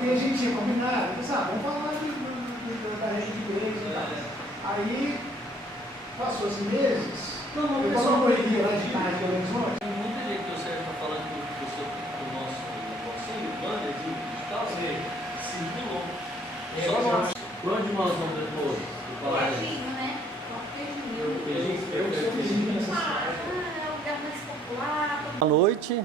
porque a gente tinha combinado, disse, vamos falar da rede de igreja e tal. Aí, passou-se meses, eu passou uma correria lá de tarde, pelo menos. Tem muita gente que o Sérgio está falando do nosso conselho, banner digital, circulou. Só por onde nós vamos depois? Cortejinho, né? Cortejinho. Eu sou vizinho nessa cidade. É um lugar mais popular. Boa noite.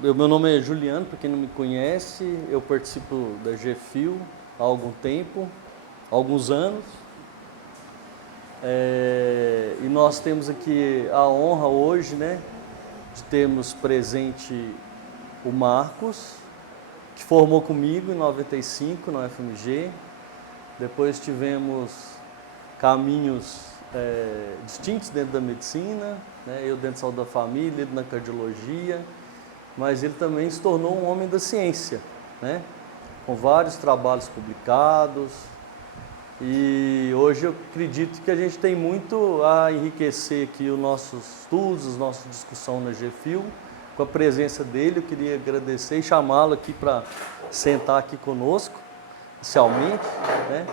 Meu nome é Juliano, para quem não me conhece, eu participo da GFIL há algum tempo, alguns anos. E nós temos aqui a honra hoje, né, de termos presente o Marcos, que formou comigo em 95 na UFMG. Depois tivemos caminhos distintos dentro da medicina, né? Eu dentro da saúde da família, ele na cardiologia, mas ele também se tornou um homem da ciência, né? Com vários trabalhos publicados, e hoje eu acredito que a gente tem muito a enriquecer aqui os nossos estudos, a nossa discussão na GFIL, com a presença dele. Eu queria agradecer e chamá-lo aqui para sentar aqui conosco, inicialmente, né?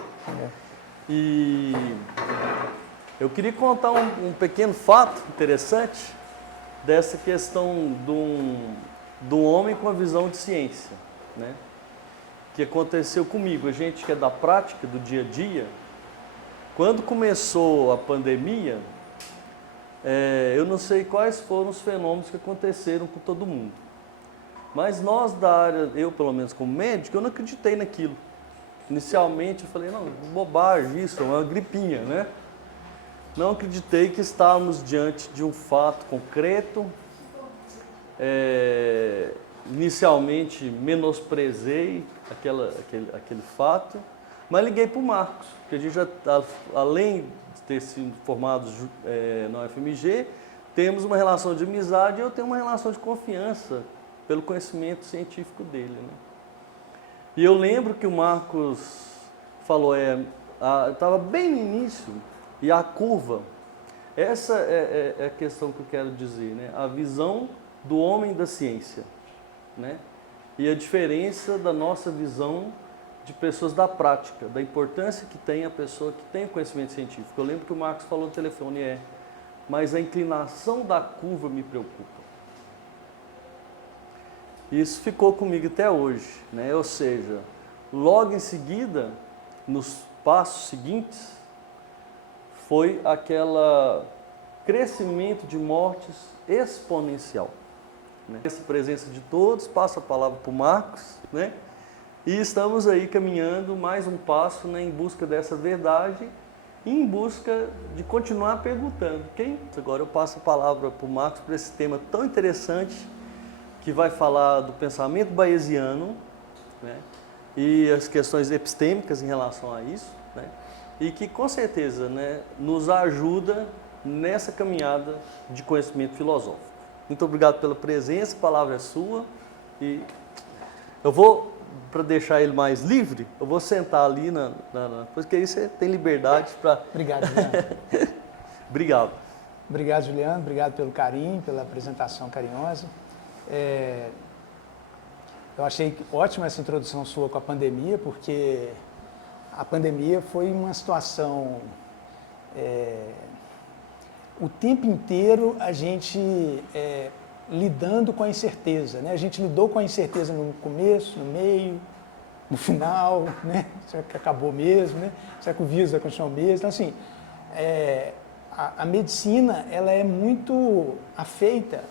E eu queria contar um pequeno fato interessante dessa questão do homem com a visão de ciência, né? Que aconteceu comigo. A gente que é da prática, do dia a dia, quando começou a pandemia, eu não sei quais foram os fenômenos que aconteceram com todo mundo, mas nós da área, eu pelo menos como médico, eu não acreditei naquilo. Inicialmente eu falei, não, bobagem isso, é uma gripinha, né? Não acreditei que estávamos diante de um fato concreto. Inicialmente menosprezei aquele fato, mas liguei para o Marcos, porque a gente já, além de ter sido formados na UFMG, temos uma relação de amizade e eu tenho uma relação de confiança pelo conhecimento científico dele, né? E eu lembro que o Marcos falou, estava bem no início, e a curva, essa é a questão que eu quero dizer, né? A visão do homem da ciência, né? E a diferença da nossa visão de pessoas da prática, da importância que tem a pessoa que tem o conhecimento científico. Eu lembro que o Marcos falou no telefone, mas a inclinação da curva me preocupa. Isso ficou comigo até hoje, né? Ou seja, logo em seguida, nos passos seguintes, foi aquele crescimento de mortes exponencial, né? Essa presença de todos, passo a palavra para o Marcos, né? E estamos aí caminhando mais um passo, né, em busca dessa verdade e em busca de continuar perguntando. Agora eu passo a palavra para o Marcos para esse tema tão interessante, que vai falar do pensamento bayesiano, né, e as questões epistêmicas em relação a isso, né, e que com certeza, né, nos ajuda nessa caminhada de conhecimento filosófico. Muito obrigado pela presença, a palavra é sua, e eu vou, para deixar ele mais livre, eu vou sentar ali porque aí você tem liberdade para... Obrigado, Juliano. Obrigado. Obrigado, Juliano. Obrigado pelo carinho, pela apresentação carinhosa. Eu achei ótima essa introdução sua com a pandemia, porque a pandemia foi uma situação... o tempo inteiro a gente lidando com a incerteza, né? A gente lidou com a incerteza no começo, no meio, no final, né? Será que acabou mesmo, né? Será que o vírus vai continuar o mesmo? Então, assim, a medicina, ela é muito afeita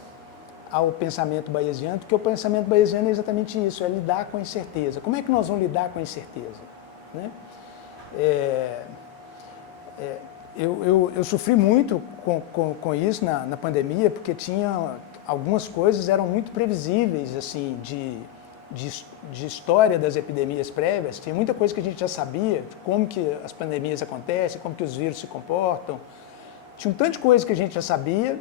ao pensamento bayesiano, porque o pensamento bayesiano é exatamente isso, é lidar com a incerteza. Como é que nós vamos lidar com a incerteza, né? Eu sofri muito com isso na pandemia, porque tinha algumas coisas eram muito previsíveis, assim, de história das epidemias prévias. Tinha muita coisa que a gente já sabia, de como que as pandemias acontecem, como que os vírus se comportam. Tinha um tanto de coisa que a gente já sabia,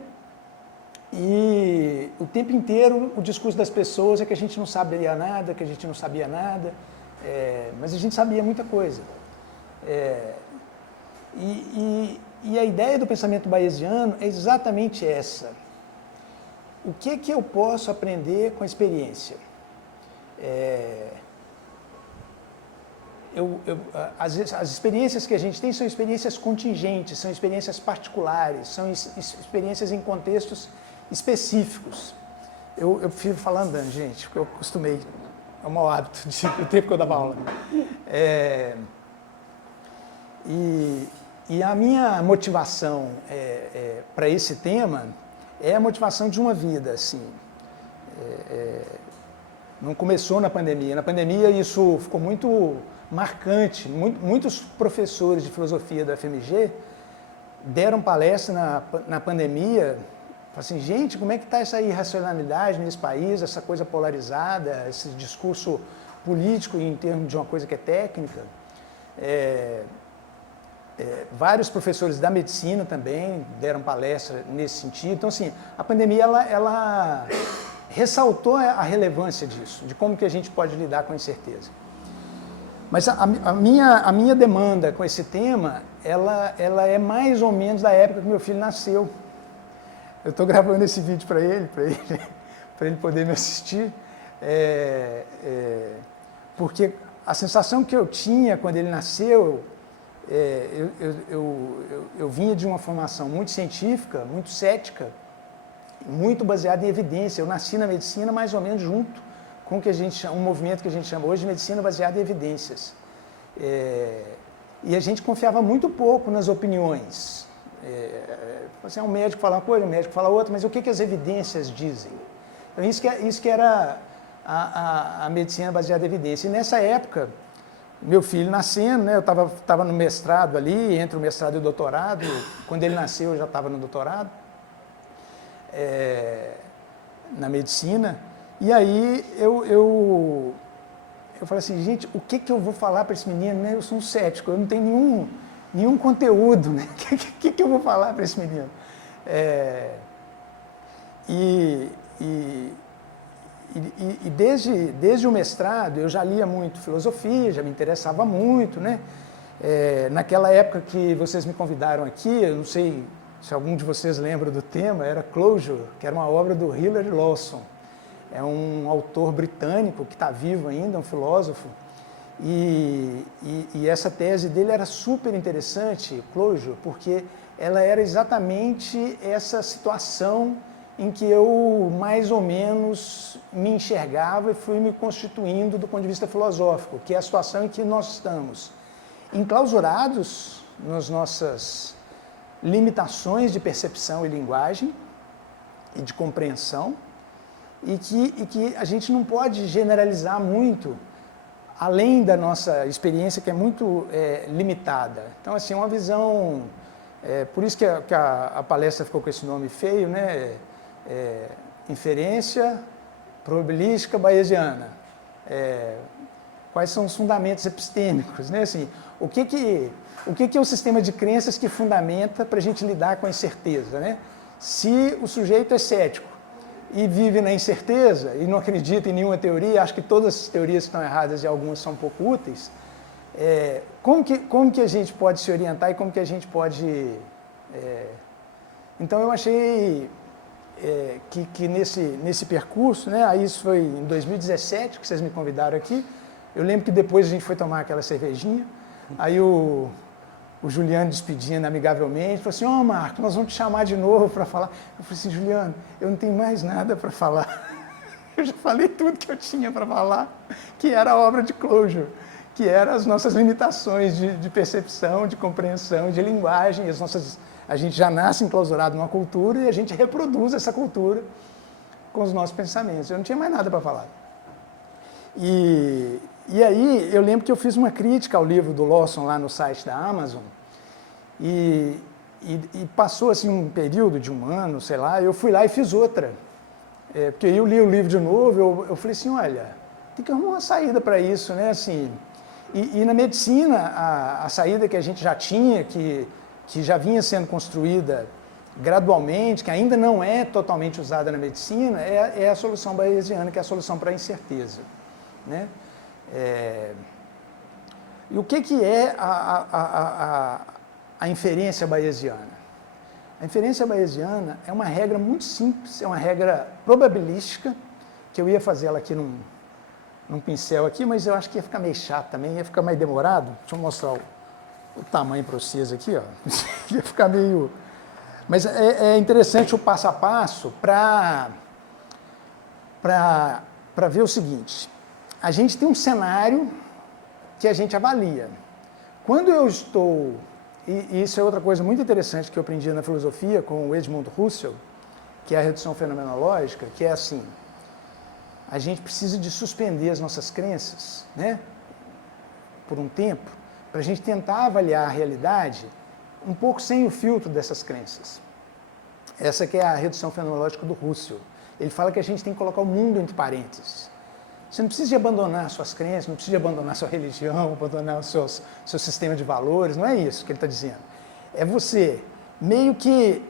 e o tempo inteiro o discurso das pessoas é que a gente não sabia nada, que a gente não sabia nada, mas a gente sabia muita coisa. E a ideia do pensamento bayesiano é exatamente essa. O que eu posso aprender com a experiência? As experiências que a gente tem são experiências contingentes, são experiências particulares, são experiências em contextos específicos. Eu fico falando, gente, porque eu acostumei, é um mau hábito do tempo que eu dava aula. E a minha motivação para esse tema é a motivação de uma vida, assim. Não começou na pandemia. Na pandemia isso ficou muito marcante. Muitos professores de filosofia da FMG deram palestra na pandemia. Assim, gente, como é que está essa irracionalidade nesse país, essa coisa polarizada, esse discurso político em termos de uma coisa que é técnica? Vários professores da medicina também deram palestra nesse sentido. Então, assim, a pandemia, ela ressaltou a relevância disso, de como que a gente pode lidar com a incerteza. Mas a minha demanda com esse tema, ela é mais ou menos da época que meu filho nasceu. Eu estou gravando esse vídeo para ele poder me assistir, porque a sensação que eu tinha quando ele nasceu, eu vinha de uma formação muito científica, muito cética, muito baseada em evidência. Eu nasci na medicina mais ou menos junto com o que a gente chama, um movimento que a gente chama hoje de medicina baseada em evidências. E a gente confiava muito pouco nas opiniões. Assim, um médico fala uma coisa, um médico fala outra, mas o que as evidências dizem? Então, isso que era a medicina baseada em evidência. E nessa época, meu filho nascendo, né, eu estava no mestrado ali, entre o mestrado e o doutorado. Quando ele nasceu, eu já estava no doutorado, na medicina. E aí eu falei assim, gente, o que eu vou falar para esse menino? Né? Eu sou um cético, eu não tenho nenhum conteúdo, né? O que eu vou falar para esse menino? E desde o mestrado eu já lia muito filosofia, já me interessava muito, né? Naquela época que vocês me convidaram aqui, eu não sei se algum de vocês lembra do tema, era Closure, que era uma obra do Hilary Lawson. É um autor britânico que está vivo ainda, um filósofo, e essa tese dele era super interessante, Closure, porque ela era exatamente essa situação em que eu mais ou menos me enxergava e fui me constituindo do ponto de vista filosófico, que é a situação em que nós estamos enclausurados nas nossas limitações de percepção e linguagem e de compreensão, e que a gente não pode generalizar muito além da nossa experiência, que é muito limitada. Então, assim, uma visão... por isso que a palestra ficou com esse nome feio, né? Inferência probabilística bayesiana. Quais são os fundamentos epistêmicos, né? Assim, o que é o sistema de crenças que fundamenta para a gente lidar com a incerteza, né? Se o sujeito é cético e vive na incerteza e não acredita em nenhuma teoria, acho que todas as teorias estão erradas e algumas são pouco úteis, como que a gente pode se orientar e como que a gente pode... Então eu achei que nesse percurso, né, aí isso foi em 2017 que vocês me convidaram aqui, eu lembro que depois a gente foi tomar aquela cervejinha, aí o Juliano despedindo amigavelmente, falou assim, Marco, nós vamos te chamar de novo para falar. Eu falei assim, Juliano, eu não tenho mais nada para falar. Eu já falei tudo que eu tinha para falar, que era a obra de Closure, que eram as nossas limitações de percepção, de compreensão, de linguagem. A gente já nasce enclausurado numa cultura e a gente reproduz essa cultura com os nossos pensamentos. Eu não tinha mais nada para falar. E aí, eu lembro que eu fiz uma crítica ao livro do Lawson lá no site da Amazon e passou assim um período de um ano, sei lá, eu fui lá e fiz outra. Porque eu li o livro de novo, eu falei assim, olha, tem que arrumar uma saída para isso, né? Assim, e na medicina, a saída que a gente já tinha, que já vinha sendo construída gradualmente, que ainda não é totalmente usada na medicina, é a solução bayesiana, que é a solução para a incerteza, né? E o que é a inferência bayesiana? A inferência bayesiana é uma regra muito simples, é uma regra probabilística, que eu ia fazer ela aqui num pincel aqui, mas eu acho que ia ficar meio chato também, ia ficar mais demorado. Deixa eu mostrar o tamanho para vocês aqui, ó. Ia ficar meio... Mas é interessante o passo a passo para ver o seguinte. A gente tem um cenário que a gente avalia. Quando eu estou... E isso é outra coisa muito interessante que eu aprendi na filosofia com o Edmund Husserl, que é a redução fenomenológica, que é assim... A gente precisa de suspender as nossas crenças, né, por um tempo, para a gente tentar avaliar a realidade um pouco sem o filtro dessas crenças. Essa que é a redução fenomenológica do Husserl. Ele fala que a gente tem que colocar o mundo entre parênteses. Você não precisa de abandonar suas crenças, não precisa de abandonar sua religião, abandonar o seu sistema de valores, não é isso que ele está dizendo. É você meio que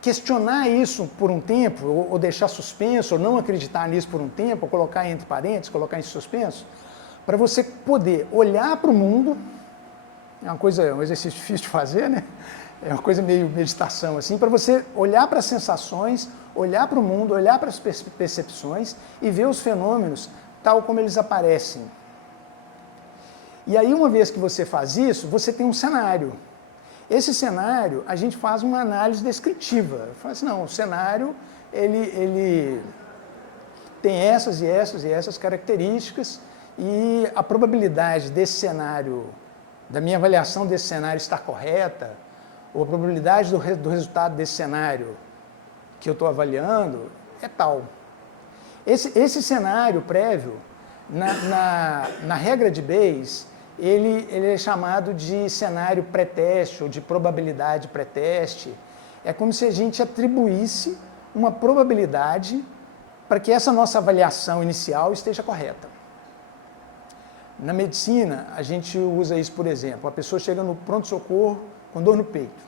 questionar isso por um tempo, ou deixar suspenso, ou não acreditar nisso por um tempo, ou colocar entre parênteses, colocar em suspenso, para você poder olhar para o mundo, é um exercício difícil de fazer, né? É uma coisa meio meditação, assim, para você olhar para as sensações, olhar para o mundo, olhar para as percepções e ver os fenômenos tal como eles aparecem. E aí, uma vez que você faz isso, você tem um cenário. Esse cenário, a gente faz uma análise descritiva. Fala assim, não, o cenário, ele tem essas e essas e essas características e a probabilidade desse cenário, da minha avaliação desse cenário estar correta, ou a probabilidade do resultado desse cenário que eu estou avaliando é tal. Esse cenário prévio, na regra de Bayes, ele é chamado de cenário pré-teste ou de probabilidade pré-teste. É como se a gente atribuísse uma probabilidade para que essa nossa avaliação inicial esteja correta. Na medicina, a gente usa isso, por exemplo, a pessoa chega no pronto-socorro com dor no peito.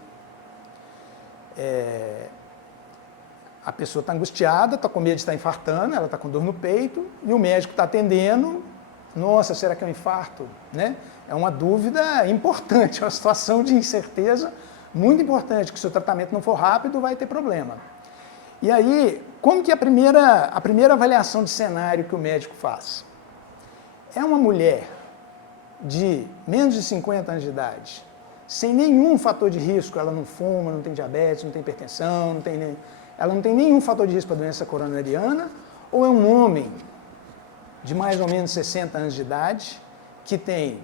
A pessoa está angustiada, está com medo de estar infartando, ela está com dor no peito, e o médico está atendendo. Nossa, será que é um infarto? Né? É uma dúvida importante, é uma situação de incerteza muito importante, que se o tratamento não for rápido, vai ter problema. E aí, como que a primeira avaliação de cenário que o médico faz? É uma mulher de menos de 50 anos de idade, sem nenhum fator de risco, ela não fuma, não tem diabetes, não tem hipertensão, ela não tem nenhum fator de risco para doença coronariana, ou é um homem de mais ou menos 60 anos de idade, que tem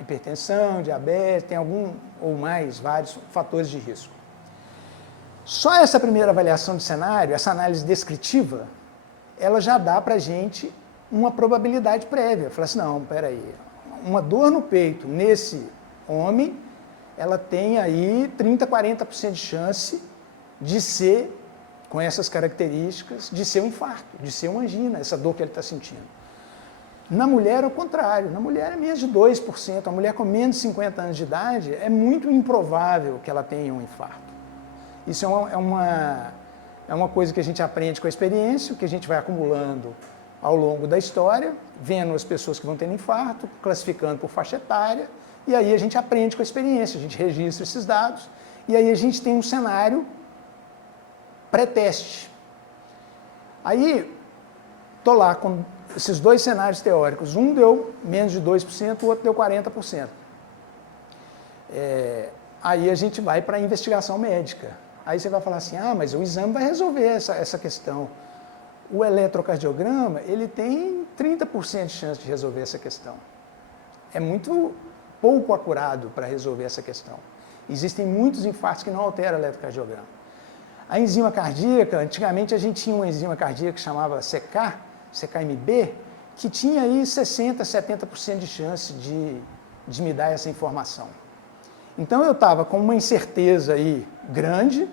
hipertensão, diabetes, tem algum ou mais, vários fatores de risco. Só essa primeira avaliação de cenário, essa análise descritiva, ela já dá para a gente uma probabilidade prévia. Fala assim, não, peraí, uma dor no peito nesse homem, ela tem aí 30%, 40% de chance de ser, com essas características, de ser um infarto, de ser uma angina, essa dor que ele está sentindo. Na mulher, é o contrário. Na mulher é menos de 2%. A mulher com menos de 50 anos de idade, é muito improvável que ela tenha um infarto. Isso é uma coisa que a gente aprende com a experiência, que a gente vai acumulando ao longo da história, vendo as pessoas que vão tendo infarto, classificando por faixa etária, e aí a gente aprende com a experiência, a gente registra esses dados, e aí a gente tem um cenário pré-teste. Aí, estou lá com esses dois cenários teóricos. Um deu menos de 2%, o outro deu 40%. Aí a gente vai para a investigação médica. Aí você vai falar assim, mas o exame vai resolver essa questão. O eletrocardiograma, ele tem 30% de chance de resolver essa questão. É muito pouco acurado para resolver essa questão. Existem muitos infartos que não alteram o eletrocardiograma. A enzima cardíaca, antigamente a gente tinha uma enzima cardíaca que chamava CKMB, que tinha aí 60%, 70% de chance de me dar essa informação. Então eu estava com uma incerteza aí grande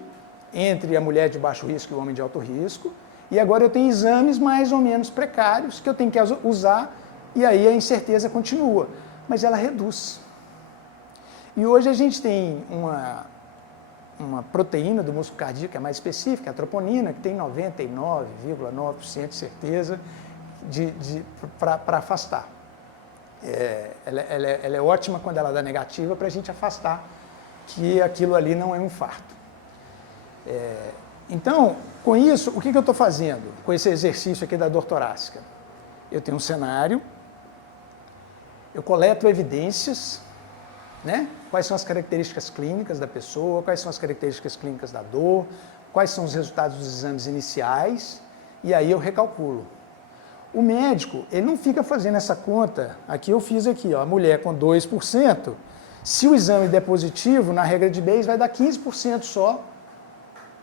entre a mulher de baixo risco e o homem de alto risco, e agora eu tenho exames mais ou menos precários que eu tenho que usar, e aí a incerteza continua, mas ela reduz. E hoje a gente tem uma proteína do músculo cardíaco que é mais específica, a troponina, que tem 99,9% de certeza para afastar. Ela é ótima quando ela dá negativa para a gente afastar que aquilo ali não é um infarto. Então, com isso, o que eu estou fazendo com esse exercício aqui da dor torácica? eu tenho um cenário, eu coleto evidências, né? Quais são as características clínicas da pessoa, quais são as características clínicas da dor, quais são os resultados dos exames iniciais, e aí eu recalculo. O médico, ele não fica fazendo essa conta, aqui eu fiz aqui, ó, a mulher com 2%, se o exame der positivo, na regra de Bayes vai dar 15% só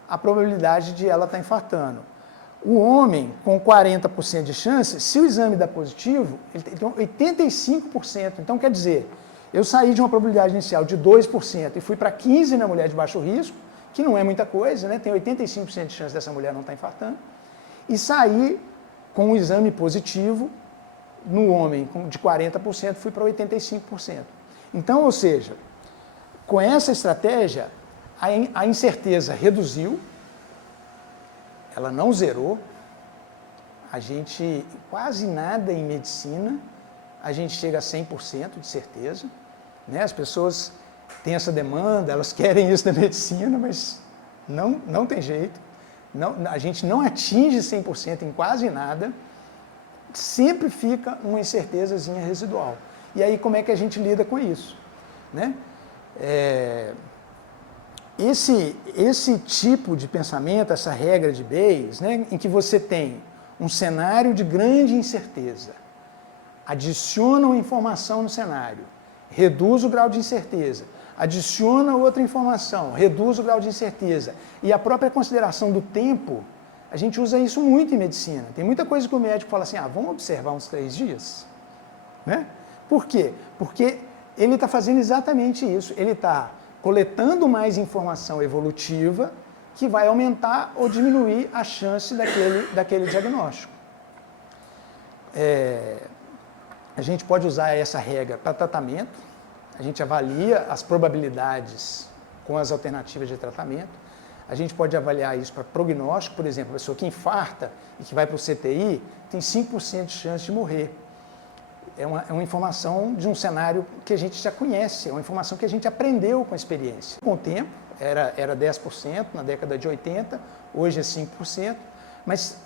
a probabilidade de ela estar infartando. O homem, com 40% de chance, se o exame der positivo, ele tem 85%. Então, quer dizer, eu saí de uma probabilidade inicial de 2% e fui para 15% na mulher de baixo risco, que não é muita coisa, né? Tem 85% de chance dessa mulher não estar infartando, e saí com um exame positivo no homem de 40%, fui para 85%. Então, ou seja, com essa estratégia, a incerteza reduziu, ela não zerou, a gente, quase nada em medicina, a gente chega a 100% de certeza, né? As pessoas têm essa demanda, elas querem isso na medicina, mas não tem jeito, a gente não atinge 100% em quase nada, sempre fica uma incertezazinha residual. E aí, como é que a gente lida com isso? Né? Esse tipo de pensamento, essa regra de Bayes, né, em que você tem um cenário de grande incerteza, adiciona uma informação no cenário, reduz o grau de incerteza, adiciona outra informação, reduz o grau de incerteza, e a própria consideração do tempo, a gente usa isso muito em medicina. Tem muita coisa que o médico fala assim, vamos observar uns 3 dias, né? Por quê? Porque ele está fazendo exatamente isso, ele está coletando mais informação evolutiva que vai aumentar ou diminuir a chance daquele diagnóstico. A gente pode usar essa regra para tratamento, a gente avalia as probabilidades com as alternativas de tratamento, a gente pode avaliar isso para prognóstico, por exemplo, a pessoa que infarta e que vai para o CTI tem 5% de chance de morrer. É uma informação de um cenário que a gente já conhece, é uma informação que a gente aprendeu com a experiência. Com o tempo, era 10% na década de 80, hoje é 5%, mas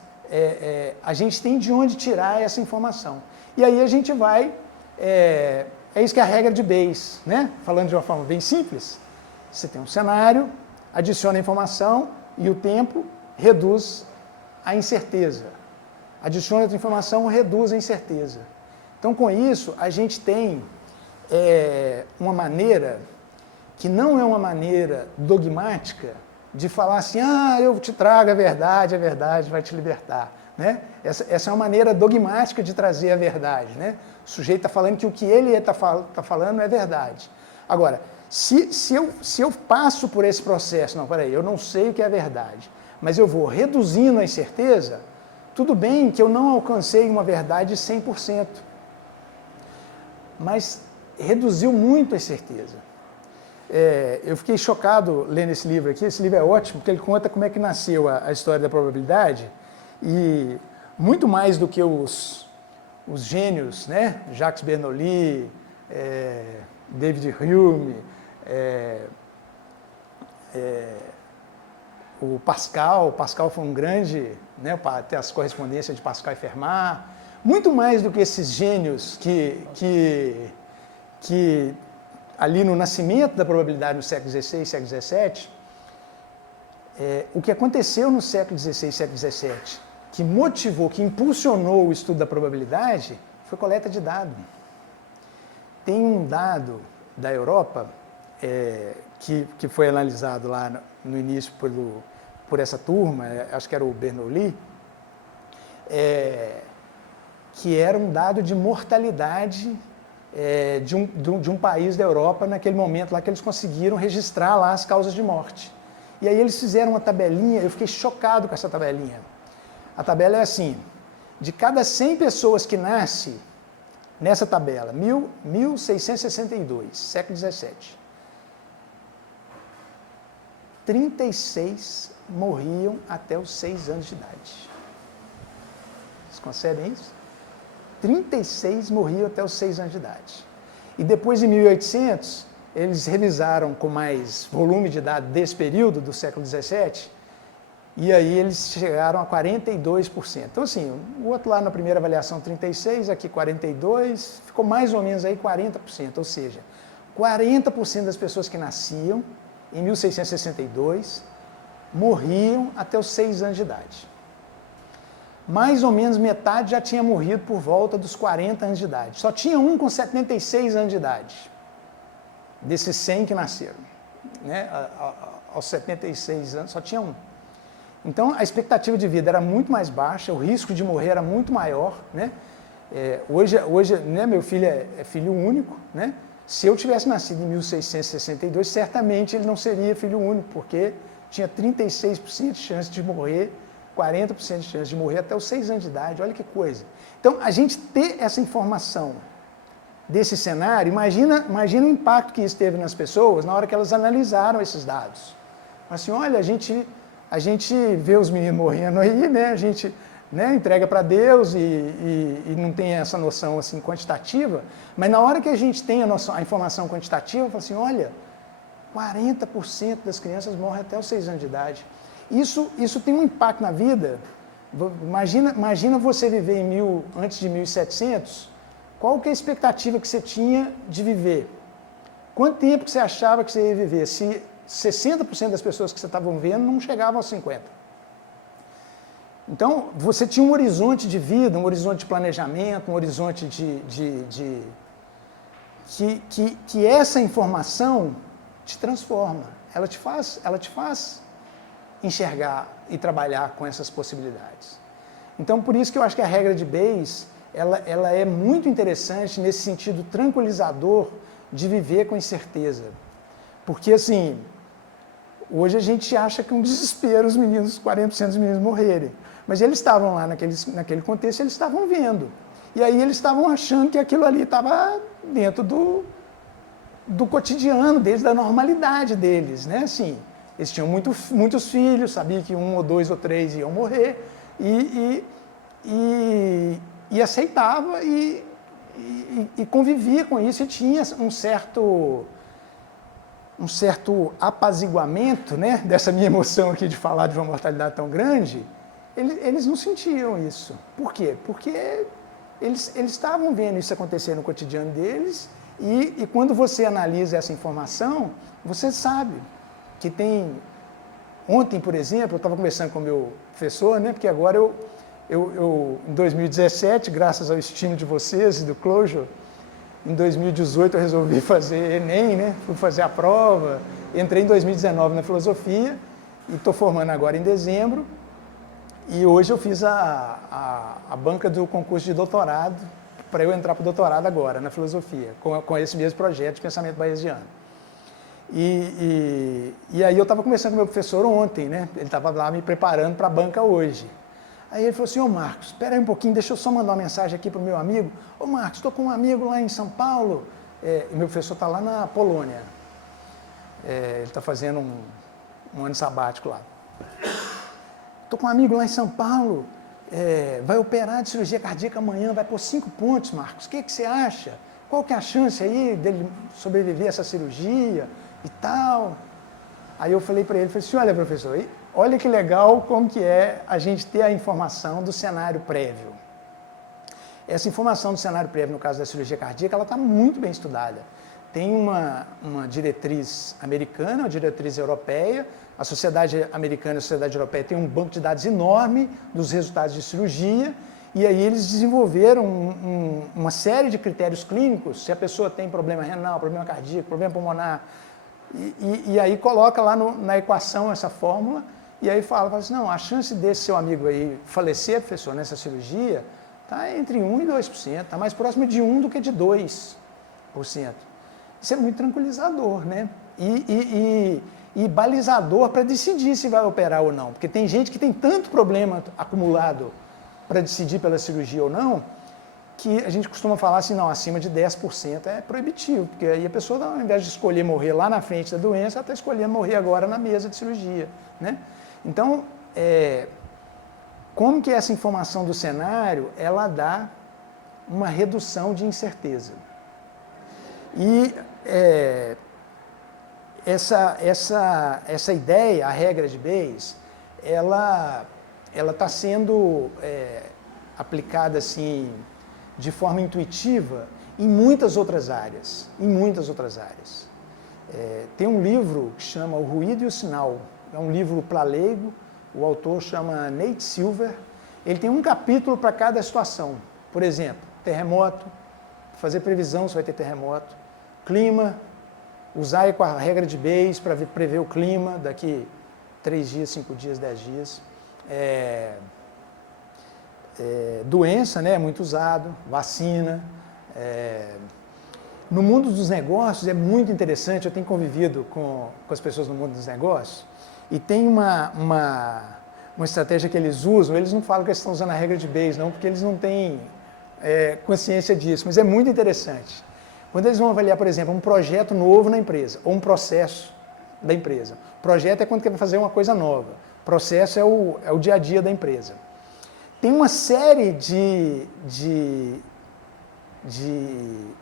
a gente tem de onde tirar essa informação. E aí a gente vai, é isso que é a regra de Bayes, né? Falando de uma forma bem simples, você tem um cenário, adiciona a informação e o tempo reduz a incerteza. Adiciona outra informação, reduz a incerteza. Então, com isso, a gente tem uma maneira que não é uma maneira dogmática de falar assim, eu te trago a verdade vai te libertar. Né? Essa é uma maneira dogmática de trazer a verdade. Né? O sujeito está falando que o que ele está falando é verdade. Agora, se eu passo por esse processo, eu não sei o que é verdade, mas eu vou reduzindo a incerteza, tudo bem que eu não alcancei uma verdade 100%. Mas reduziu muito a incerteza. Eu fiquei chocado lendo esse livro aqui, esse livro é ótimo, porque ele conta como é que nasceu a história da probabilidade, e muito mais do que os gênios, né? Jacques Bernoulli, David Hume, o Pascal foi um grande, né, para ter as correspondências de Pascal e Fermat, muito mais do que esses gênios que ali no nascimento da probabilidade no século XVI e século XVII, o que aconteceu no século XVI e século XVII, que motivou, que impulsionou o estudo da probabilidade, foi coleta de dados. Tem um dado da Europa, que foi analisado lá no início por essa turma, acho que era o Bernoulli, que era um dado de mortalidade de um país da Europa naquele momento lá que eles conseguiram registrar lá as causas de morte. E aí eles fizeram uma tabelinha, eu fiquei chocado com essa tabelinha. A tabela é assim, de cada 100 pessoas que nascem nessa tabela, 1662, século XVII, 36 morriam até os 6 anos de idade. Vocês concebem isso? 36 morriam até os 6 anos de idade. E depois, em 1800, eles revisaram com mais volume de dados desse período, do século XVII, e aí eles chegaram a 42%. Então, assim, o outro lá na primeira avaliação 36%, aqui 42%, ficou mais ou menos aí 40%, ou seja, 40% das pessoas que nasciam em 1662 morriam até os 6 anos de idade. Mais ou menos metade já tinha morrido por volta dos 40 anos de idade. Só tinha um com 76 anos de idade, desses 100 que nasceram. Né? Aos 76 anos, só tinha um. Então, a expectativa de vida era muito mais baixa, o risco de morrer era muito maior. Né? Hoje né, meu filho é filho único. Né? Se eu tivesse nascido em 1662, certamente ele não seria filho único, porque tinha 36% de chance de morrer, 40% de chance de morrer até os 6 anos de idade. Olha que coisa. Então, a gente ter essa informação desse cenário, imagina o impacto que isso teve nas pessoas na hora que elas analisaram esses dados. Assim, olha, a gente vê os meninos morrendo aí, né? A gente, né, entrega para Deus e não tem essa noção assim, quantitativa, mas na hora que a gente tem a informação quantitativa, fala assim, olha, 40% das crianças morrem até os 6 anos de idade. Isso tem um impacto na vida. Imagina você viver antes de 1700, qual que é a expectativa que você tinha de viver? Quanto tempo que você achava que você ia viver? Se 60% das pessoas que você estava vendo não chegavam aos 50%. Então, você tinha um horizonte de vida, um horizonte de planejamento, um horizonte que essa informação te transforma. Ela te faz enxergar e trabalhar com essas possibilidades. Então, por isso que eu acho que a regra de Bayes, ela é muito interessante nesse sentido tranquilizador de viver com incerteza. Porque, assim, hoje a gente acha que é um desespero os meninos, 40% dos meninos morrerem. Mas eles estavam lá naquele contexto, eles estavam vendo. E aí eles estavam achando que aquilo ali estava dentro do cotidiano deles, da normalidade deles, né? Assim, eles tinham muitos filhos, sabiam que 1 ou 2 ou 3 iam morrer, e aceitava e convivia com isso, e tinha um certo apaziguamento, né, dessa minha emoção aqui de falar de uma mortalidade tão grande. Eles não sentiram isso. Por quê? Porque eles estavam vendo isso acontecer no cotidiano deles, e quando você analisa essa informação, você sabe que tem... Ontem, por exemplo, eu estava conversando com o meu professor, né, porque agora eu, em 2017, graças ao estímulo de vocês e do Clojure, em 2018 eu resolvi fazer Enem, né, fui fazer a prova, entrei em 2019 na filosofia e estou formando agora em dezembro, e hoje eu fiz a banca do concurso de doutorado para eu entrar para o doutorado agora, na filosofia, com esse mesmo projeto de pensamento bayesiano. E aí eu estava conversando com o meu professor ontem, né? Ele estava lá me preparando para a banca hoje. Aí ele falou assim, ô Marcos, espera aí um pouquinho, deixa eu só mandar uma mensagem aqui para o meu amigo. Ô Marcos, estou com um amigo lá em São Paulo, e meu professor está lá na Polônia. Ele está fazendo um ano sabático lá. Estou com um amigo lá em São Paulo, vai operar de cirurgia cardíaca amanhã, vai pôr 5 pontos, Marcos, o que você acha? Qual que é a chance aí dele sobreviver a essa cirurgia e tal? Aí eu falei para ele, falei assim, olha professor, olha que legal como que é a gente ter a informação do cenário prévio. Essa informação do cenário prévio, no caso da cirurgia cardíaca, ela está muito bem estudada. Tem uma diretriz americana, uma diretriz europeia, a sociedade americana e a sociedade europeia tem um banco de dados enorme dos resultados de cirurgia, e aí eles desenvolveram uma série de critérios clínicos, se a pessoa tem problema renal, problema cardíaco, problema pulmonar, e aí coloca lá na equação essa fórmula, e aí fala assim, não, a chance desse seu amigo aí falecer, professor, nessa cirurgia, está entre 1% e 2%, está mais próximo de 1% do que de 2%. Isso é muito tranquilizador, né? E balizador para decidir se vai operar ou não, porque tem gente que tem tanto problema acumulado para decidir pela cirurgia ou não, que a gente costuma falar assim, não, acima de 10% é proibitivo, porque aí a pessoa, ao invés de escolher morrer lá na frente da doença, ela está escolhendo morrer agora na mesa de cirurgia, né? Então, como que essa informação do cenário, ela dá uma redução de incerteza. E essa ideia, a regra de Bayes, ela está sendo aplicada assim de forma intuitiva em muitas outras áreas, tem um livro que chama O Ruído e o Sinal, é um livro para leigo, o autor chama Nate Silver, ele tem um capítulo para cada situação, por exemplo, terremoto, fazer previsão se vai ter terremoto, clima, usar com a regra de Bayes para prever o clima daqui 3 dias, 5 dias, 10 dias, doença, né, muito usado, vacina. No mundo dos negócios é muito interessante, eu tenho convivido com as pessoas no mundo dos negócios, e tem uma estratégia que eles usam, eles não falam que eles estão usando a regra de Bayes, não, porque eles não têm consciência disso, mas é muito interessante. Quando eles vão avaliar, por exemplo, um projeto novo na empresa, ou um processo da empresa. Projeto é quando quer fazer uma coisa nova, processo é o dia a dia da empresa. Tem uma série de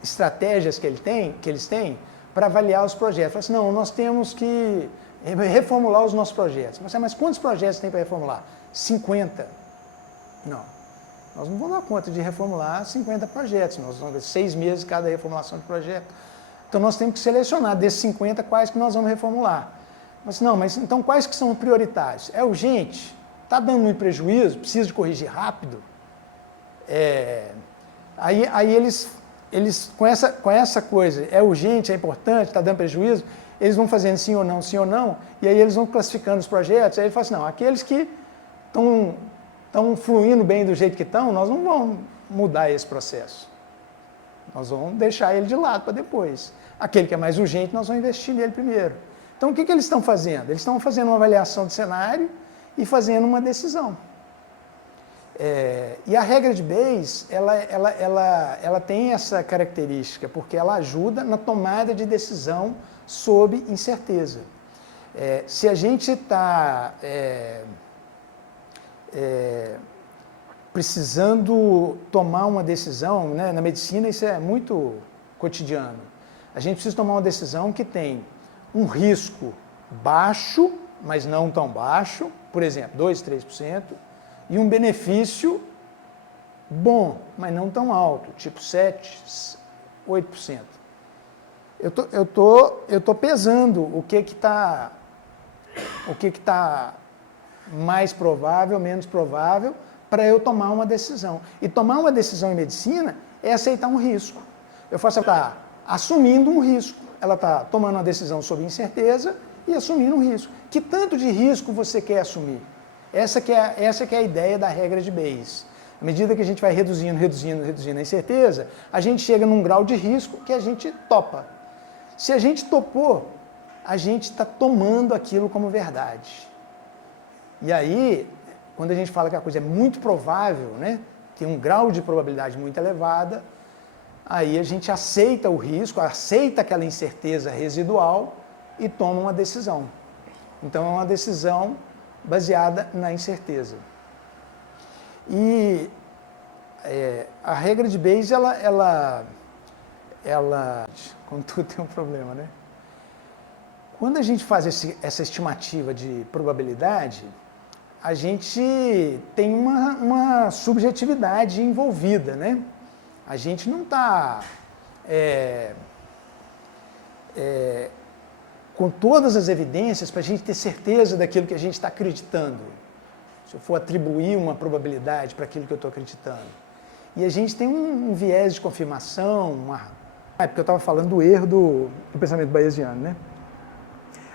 estratégias que eles têm para avaliar os projetos. Fala assim, não, nós temos que reformular os nossos projetos. Mas quantos projetos tem para reformular? 50. Não, nós não vamos dar conta de reformular 50 projetos. Nós vamos ver 6 meses cada reformulação de projeto. Então nós temos que selecionar desses 50 quais que nós vamos reformular. Mas então quais que são prioritários? É urgente? Está dando muito prejuízo? Precisa de corrigir rápido? Aí eles com essa coisa, é urgente, é importante, está dando prejuízo, eles vão fazendo sim ou não, e aí eles vão classificando os projetos, aí ele fala assim, não, aqueles que estão fluindo bem do jeito que estão, nós não vamos mudar esse processo. Nós vamos deixar ele de lado para depois. Aquele que é mais urgente, nós vamos investir nele primeiro. Então, o que eles estão fazendo? Eles estão fazendo uma avaliação de cenário e fazendo uma decisão. E a regra de Bayes, ela tem essa característica, porque ela ajuda na tomada de decisão sob incerteza. Se a gente está precisando tomar uma decisão, né, na medicina isso é muito cotidiano, a gente precisa tomar uma decisão que tem um risco baixo, mas não tão baixo, por exemplo, 2, 3%, e um benefício bom, mas não tão alto, tipo 7, 8%. Eu tô pesando o que está mais provável, menos provável, para eu tomar uma decisão. E tomar uma decisão em medicina é aceitar um risco. Eu faço, ela está assumindo um risco. Ela está tomando uma decisão sob incerteza e assumindo um risco. Que tanto de risco você quer assumir? Essa que é a ideia da regra de Bayes. À medida que a gente vai reduzindo a incerteza, a gente chega num grau de risco que a gente topa. Se a gente topou, a gente está tomando aquilo como verdade. E aí, quando a gente fala que a coisa é muito provável, né, tem um grau de probabilidade muito elevada, aí a gente aceita o risco, aceita aquela incerteza residual e toma uma decisão. Então, é uma decisão baseada na incerteza. E a regra de Bayes, ela como tudo tem um problema, né? Quando a gente faz essa estimativa de probabilidade, a gente tem uma subjetividade envolvida, né? A gente não está com todas as evidências para a gente ter certeza daquilo que a gente está acreditando. Se eu for atribuir uma probabilidade para aquilo que eu estou acreditando. E a gente tem um viés de confirmação, porque eu estava falando do erro do pensamento bayesiano, né?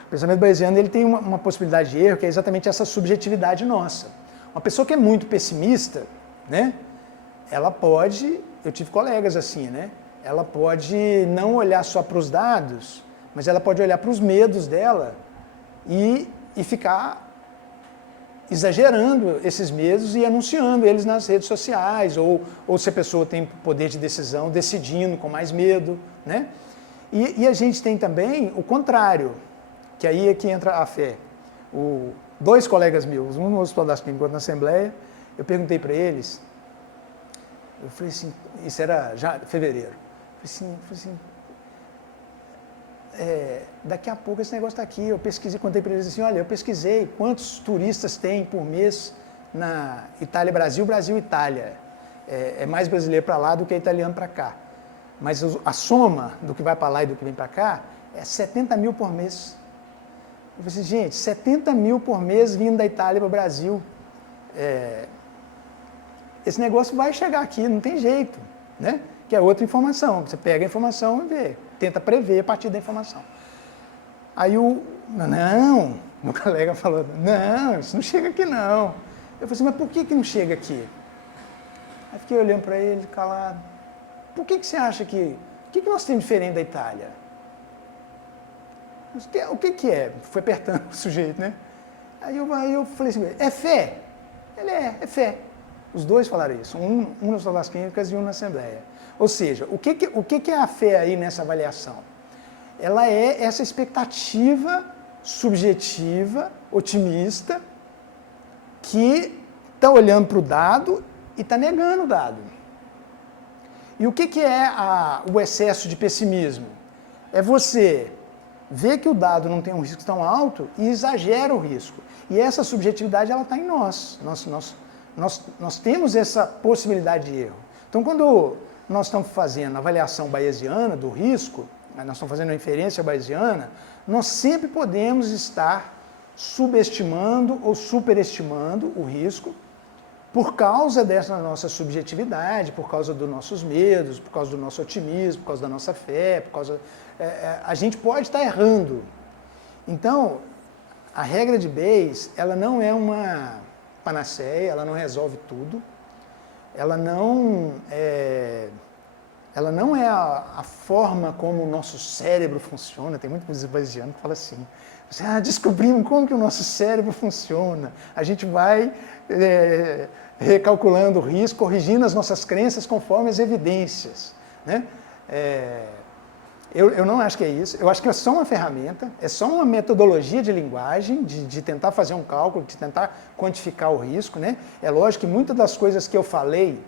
O pensamento bayesiano ele tem uma possibilidade de erro que é exatamente essa subjetividade nossa. Uma pessoa que é muito pessimista, né? Ela pode, eu tive colegas assim, né? Ela pode não olhar só para os dados, mas ela pode olhar para os medos dela e ficar exagerando esses medos e anunciando eles nas redes sociais, ou se a pessoa tem poder de decisão, decidindo com mais medo, né? E a gente tem também o contrário, que aí é que entra a fé. Dois colegas meus, um no Hospital das Clínicas, outro na Assembleia, eu perguntei para eles, eu falei assim, isso era já em fevereiro, eu falei assim, daqui a pouco esse negócio está aqui. Eu pesquisei, contei para eles assim, olha, eu pesquisei quantos turistas tem por mês na Itália-Brasil, Brasil-Itália. É mais brasileiro para lá do que italiano para cá. Mas a soma do que vai para lá e do que vem para cá é 70 mil por mês. Eu falei assim, gente, 70 mil por mês vindo da Itália para o Brasil. Esse negócio vai chegar aqui, não tem jeito, né? Que é outra informação. Você pega a informação e vê, tenta prever a partir da informação. Aí meu colega falou, não, isso não chega aqui não. Eu falei assim, mas por que não chega aqui? Aí fiquei olhando para ele, calado. Por que você acha que... O que nós temos diferente da Itália? O que é? Foi apertando o sujeito, né? Aí eu falei assim, é fé? Ele é fé. Os dois falaram isso, um nas escolas clínicas e um na Assembleia. Ou seja, o que é a fé aí nessa avaliação? Ela é essa expectativa subjetiva, otimista, que está olhando para o dado e está negando o dado. E o que é o excesso de pessimismo? É você ver que o dado não tem um risco tão alto e exagera o risco. E essa subjetividade ela está em nós. Nós temos essa possibilidade de erro. Então, quando nós estamos fazendo a avaliação bayesiana do risco, nós estamos fazendo a inferência bayesiana, nós sempre podemos estar subestimando ou superestimando o risco por causa dessa nossa subjetividade, por causa dos nossos medos, por causa do nosso otimismo, por causa da nossa fé, por causa... a gente pode estar errando. Então, a regra de Bayes, ela não é uma panaceia, ela não resolve tudo, ela não é a forma como o nosso cérebro funciona. Tem muito bayesiano que fala assim, descobrimos como que o nosso cérebro funciona, a gente vai recalculando o risco, corrigindo as nossas crenças conforme as evidências, né? Eu não acho que é isso, eu acho que é só uma ferramenta, é só uma metodologia de linguagem, de tentar fazer um cálculo, de tentar quantificar o risco, né? É lógico que muitas das coisas que eu falei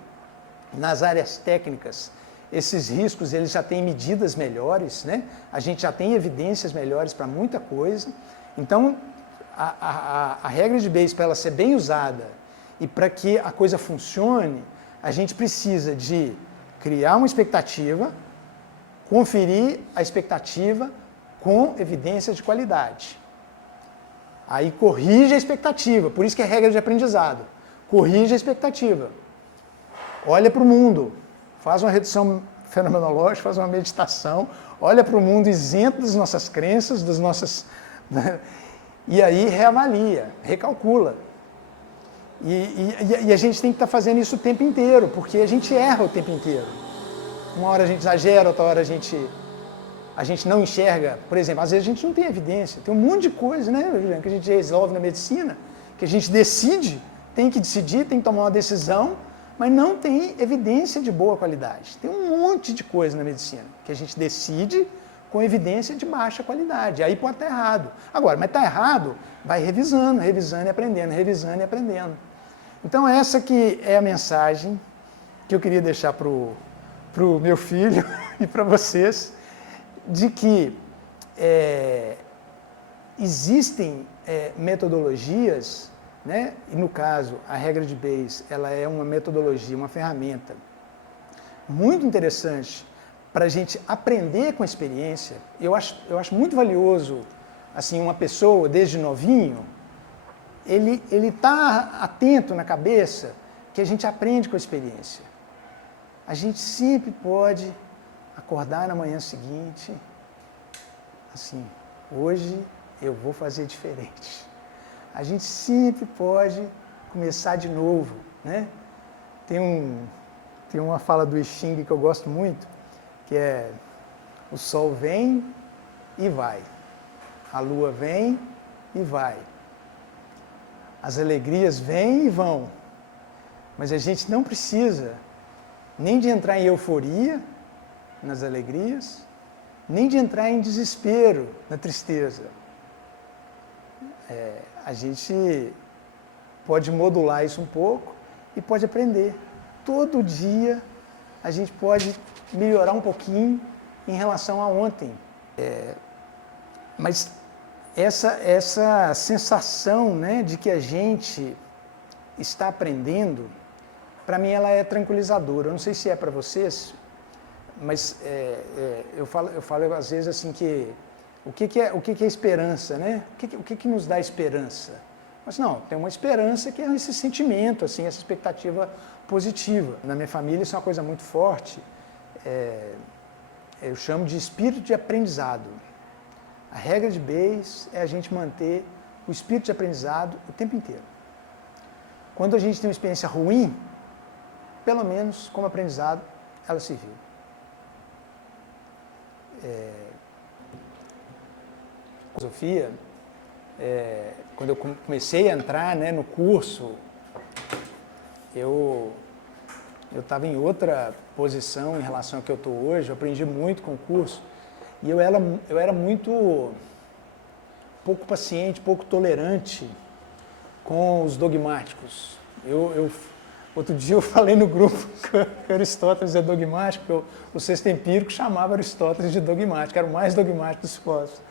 nas áreas técnicas, esses riscos eles já têm medidas melhores, né? A gente já tem evidências melhores para muita coisa. Então, a regra de Bayes, para ela ser bem usada e para que a coisa funcione, a gente precisa de criar uma expectativa, conferir a expectativa com evidências de qualidade. Aí corrige a expectativa, por isso que é regra de aprendizado. Corrige a expectativa. Olha para o mundo, faz uma redução fenomenológica, faz uma meditação, olha para o mundo isento das nossas crenças, das nossas... e aí reavalia, recalcula. E a gente tem que estar fazendo isso o tempo inteiro, porque a gente erra o tempo inteiro. Uma hora a gente exagera, outra hora a gente não enxerga. Por exemplo, às vezes a gente não tem evidência. Tem um monte de coisa, né, Juliano, que a gente resolve na medicina, que a gente decide, tem que decidir, tem que tomar uma decisão, mas não tem evidência de boa qualidade. Tem um monte de coisa na medicina que a gente decide com evidência de baixa qualidade. Aí pode estar errado. Agora, mas está errado, vai revisando, revisando e aprendendo, revisando e aprendendo. Então essa que é a mensagem que eu queria deixar para o meu filho e para vocês, de que existem metodologias, né? E no caso, a regra de Bayes, ela é uma metodologia, uma ferramenta muito interessante para a gente aprender com a experiência. Eu acho muito valioso, assim, uma pessoa desde novinho, ele está atento na cabeça que a gente aprende com a experiência. A gente sempre pode acordar na manhã seguinte, assim, hoje eu vou fazer diferente. A gente sempre pode começar de novo, né? Tem uma fala do I Ching que eu gosto muito, que é: o sol vem e vai, a lua vem e vai, as alegrias vêm e vão, mas a gente não precisa nem de entrar em euforia nas alegrias, nem de entrar em desespero na tristeza. A gente pode modular isso um pouco e pode aprender. Todo dia a gente pode melhorar um pouquinho em relação a ontem. Mas essa sensação, né, de que a gente está aprendendo, para mim ela é tranquilizadora. Eu não sei se é para vocês, mas eu falo às vezes assim que o que é esperança, né? O que nos dá esperança? Mas não, tem uma esperança que é esse sentimento, assim, essa expectativa positiva. Na minha família isso é uma coisa muito forte. Eu chamo de espírito de aprendizado. A regra de Bayes é a gente manter o espírito de aprendizado o tempo inteiro. Quando a gente tem uma experiência ruim, pelo menos como aprendizado, ela serviu. Filosofia, quando eu comecei a entrar, né, no curso, eu estava em outra posição em relação ao que eu estou hoje, eu aprendi muito com o curso, e eu era muito pouco paciente, pouco tolerante com os dogmáticos. Outro dia eu falei no grupo que Aristóteles é dogmático, porque o sexto empírico chamava Aristóteles de dogmático, era o mais dogmático dos filósofos.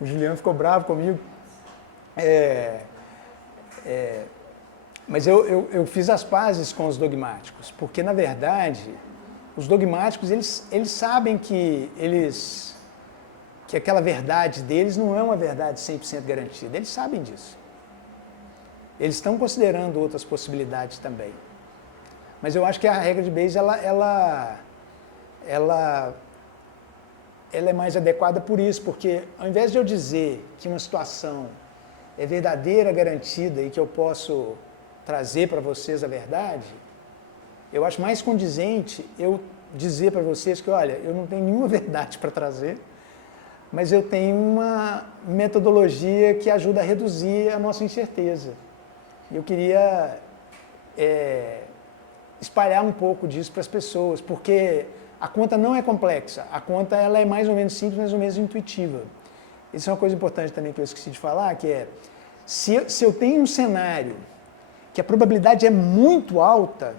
O Juliano ficou bravo comigo. Mas eu fiz as pazes com os dogmáticos, porque, na verdade, os dogmáticos, eles sabem que aquela verdade deles não é uma verdade 100% garantida. Eles sabem disso. Eles estão considerando outras possibilidades também. Mas eu acho que a regra de Bayes, ela é mais adequada por isso, porque ao invés de eu dizer que uma situação é verdadeira, garantida e que eu posso trazer para vocês a verdade, eu acho mais condizente eu dizer para vocês que, olha, eu não tenho nenhuma verdade para trazer, mas eu tenho uma metodologia que ajuda a reduzir a nossa incerteza. E eu queria espalhar um pouco disso para as pessoas, porque a conta não é complexa, a conta ela é mais ou menos simples, mais ou menos intuitiva. Isso é uma coisa importante também que eu esqueci de falar, que é, se eu tenho um cenário que a probabilidade é muito alta,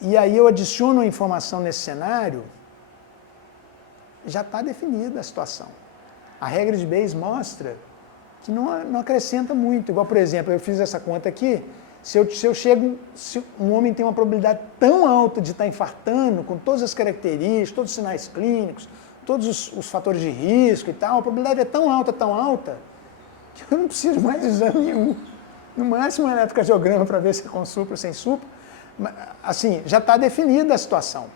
e aí eu adiciono a informação nesse cenário, já está definida a situação. A regra de Bayes mostra que não acrescenta muito. Igual, por exemplo, eu fiz essa conta aqui, se um homem tem uma probabilidade tão alta de estar infartando, com todas as características, todos os sinais clínicos, todos os fatores de risco e tal, a probabilidade é tão alta, que eu não preciso mais de exame nenhum. No máximo um eletrocardiograma para ver se é com supra ou sem supra. Assim, já está definida a situação,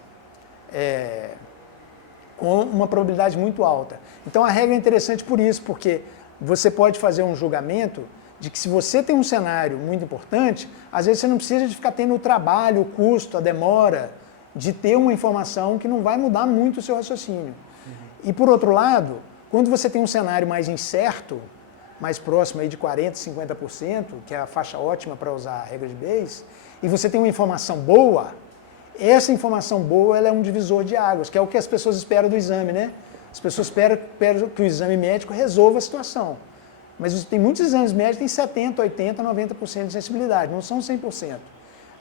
com uma probabilidade muito alta. Então a regra é interessante por isso, porque você pode fazer um julgamento de que se você tem um cenário muito importante, às vezes você não precisa de ficar tendo o trabalho, o custo, a demora de ter uma informação que não vai mudar muito o seu raciocínio. E por outro lado, quando você tem um cenário mais incerto, mais próximo aí de 40%, 50%, que é a faixa ótima para usar a regra de Bayes, e você tem uma informação boa, essa informação boa ela é um divisor de águas, que é o que as pessoas esperam do exame, né? As pessoas esperam que o exame médico resolva a situação. Mas tem muitos exames médicos que têm 70%, 80%, 90% de sensibilidade, não são 100%.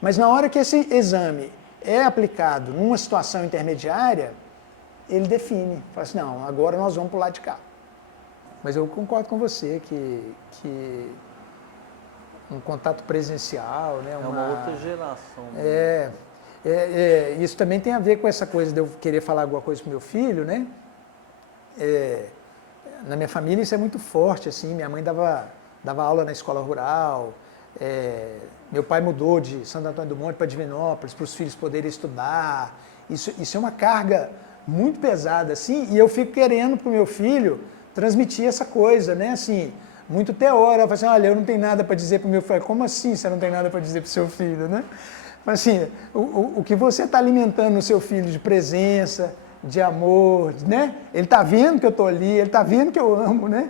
Mas na hora que esse exame é aplicado numa situação intermediária, ele define, fala assim, não, agora nós vamos para o lado de cá. Mas eu concordo com você que um contato presencial, né? É uma outra geração. Isso também tem a ver com essa coisa de eu querer falar alguma coisa com meu filho, né? Na minha família isso é muito forte, assim, minha mãe dava aula na escola rural, meu pai mudou de Santo Antônio do Monte para Divinópolis, para os filhos poderem estudar, isso é uma carga muito pesada, assim, e eu fico querendo para o meu filho transmitir essa coisa, né, assim, muito teórico, eu falo assim, olha, eu não tenho nada para dizer para o meu filho, como assim você não tem nada para dizer para o seu filho, né? Mas assim, o que você está alimentando no seu filho de presença, de amor, né? Ele está vendo que eu estou ali, ele está vendo que eu amo, né?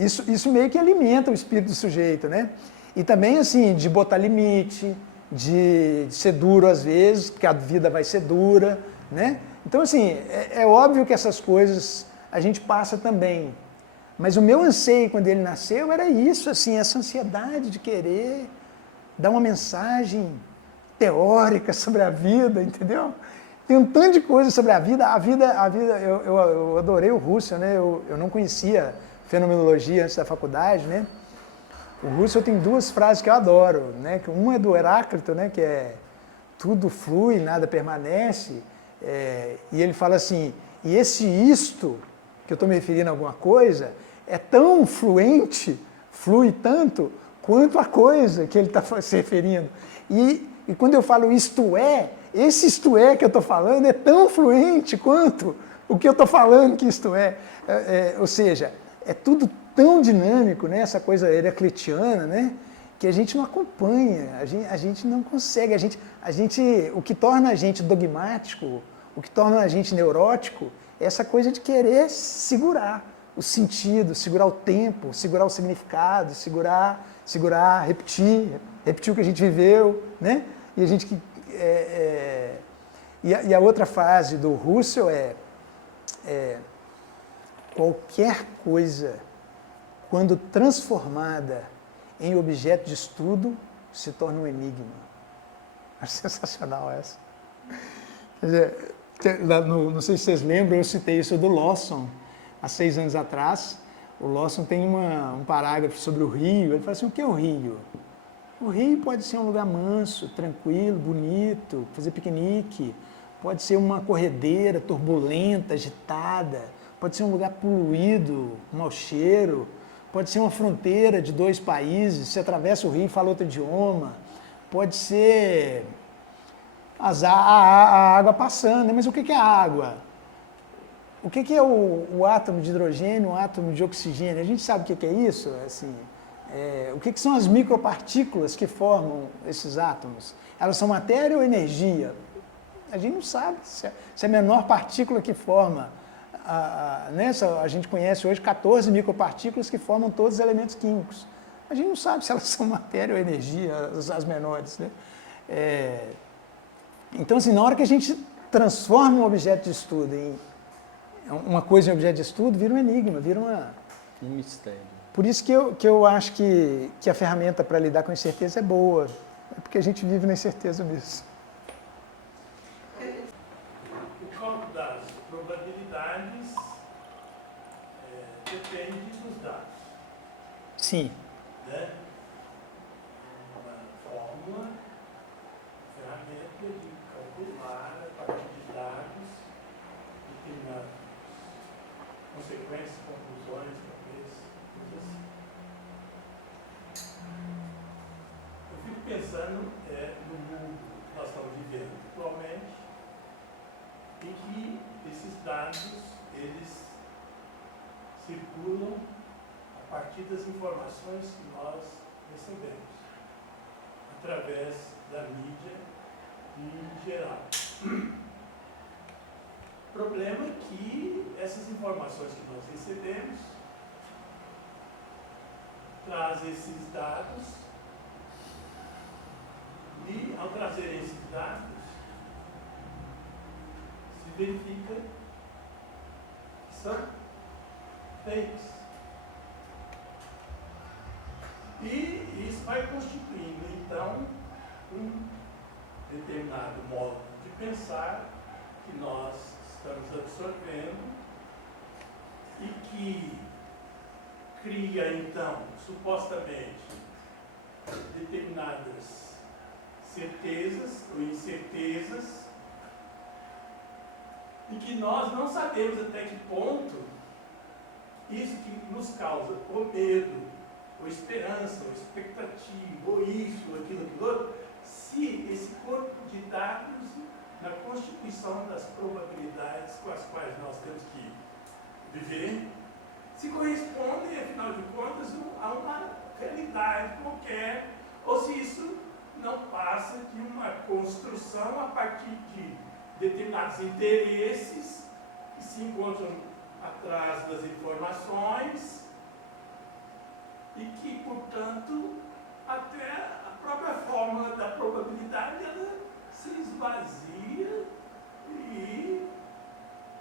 Isso meio que alimenta o espírito do sujeito, né? E também, assim, de botar limite, de ser duro às vezes, porque a vida vai ser dura, né? Então, assim, é óbvio que essas coisas a gente passa também. Mas o meu anseio quando ele nasceu era isso, assim, essa ansiedade de querer dar uma mensagem teórica sobre a vida, entendeu? Tem um tanto de coisa sobre a vida. Eu adorei o Russell, né? Eu não conhecia fenomenologia antes da faculdade, né? O Russell tem duas frases que eu adoro, né? Uma é do Heráclito, né? Que é tudo flui, nada permanece. E ele fala assim, e esse isto, que eu estou me referindo a alguma coisa, é tão fluente, flui tanto, quanto a coisa que ele está se referindo. E quando eu falo isto é, esse isto é que eu estou falando é tão fluente quanto o que eu estou falando que isto é. Ou seja, é tudo tão dinâmico, né? Essa coisa heraclitiana, né? Que a gente não acompanha, a gente não consegue. O que torna a gente dogmático, o que torna a gente neurótico, é essa coisa de querer segurar o sentido, segurar o tempo, segurar o significado, repetir o que a gente viveu, né? E a gente e a outra fase do Russell é qualquer coisa, quando transformada em objeto de estudo, se torna um enigma. Acho sensacional essa. Quer dizer, não sei se vocês lembram, eu citei isso do Lawson, há 6 anos atrás. O Lawson tem um parágrafo sobre o rio. Ele fala assim, o que é o rio? O rio pode ser um lugar manso, tranquilo, bonito, fazer piquenique. Pode ser uma corredeira turbulenta, agitada. Pode ser um lugar poluído, um mau cheiro. Pode ser uma fronteira de 2 países. Você atravessa o rio e fala outro idioma. Pode ser a água passando. Mas o que é a água? O que é o átomo de hidrogênio, o átomo de oxigênio? A gente sabe o que é isso? Assim, o que são as micropartículas que formam esses átomos? Elas são matéria ou energia? A gente não sabe se é a menor partícula que forma. A gente conhece hoje 14 micropartículas que formam todos os elementos químicos. A gente não sabe se elas são matéria ou energia, as menores. Né? Então, assim, na hora que a gente transforma um objeto de estudo em uma coisa em objeto de estudo, vira um enigma, vira um mistério. Por isso que eu acho que a ferramenta para lidar com a incerteza é boa. É porque a gente vive na incerteza mesmo. O campo das probabilidades depende dos dados. Sim. Né? Uma fórmula, ferramenta de calcular a partir de dados, determinadas consequências, conclusões, talvez, coisas assim. Eu fico pensando no mundo que nós estamos vivendo atualmente, em que esses dados, eles circulam a partir das informações que nós recebemos, através da mídia em geral. O problema é que essas informações que nós recebemos trazem esses dados e, ao trazer esses dados, se verifica que são fakes. E isso vai constituindo, então, um determinado modo de pensar que nós estamos absorvendo e que cria, então, supostamente, determinadas certezas ou incertezas e que nós não sabemos até que ponto isso que nos causa ou medo, ou esperança, ou expectativa, ou isso, ou aquilo, outro, se esse corpo de dados na constituição das probabilidades com as quais nós temos que viver, se correspondem, afinal de contas, a uma realidade qualquer, ou se isso não passa de uma construção a partir de determinados interesses que se encontram atrás das informações e que, portanto, até a própria fórmula da probabilidade ela se esvazia e,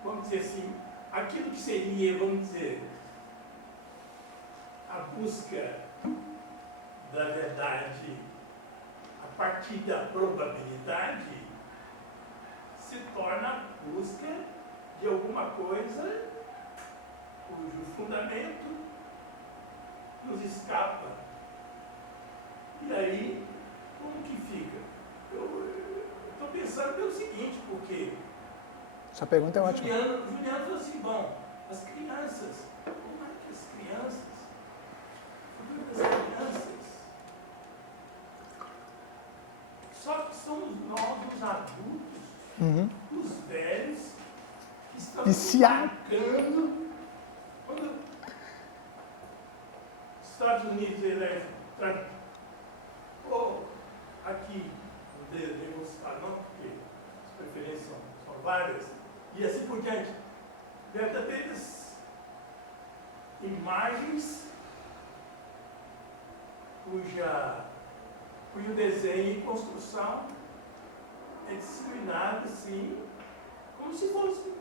vamos dizer assim, aquilo que seria, vamos dizer, a busca da verdade a partir da probabilidade se torna busca de alguma coisa cujo fundamento nos escapa. E aí, como que fica? Eu estou pensando pelo seguinte, porque Essa pergunta é ótima. Juliano falou assim, bom, as crianças, como é que as crianças, o futuro das crianças, só que somos nós, os adultos, Uhum. os velhos, que estamos Viciado. marcando. Quando os Estados Unidos elegem Trump, ou aqui, não devo citar não, porque as preferências são várias, e assim por diante, verdadeiras imagens cujo desenho e construção é disseminado assim, como se fosse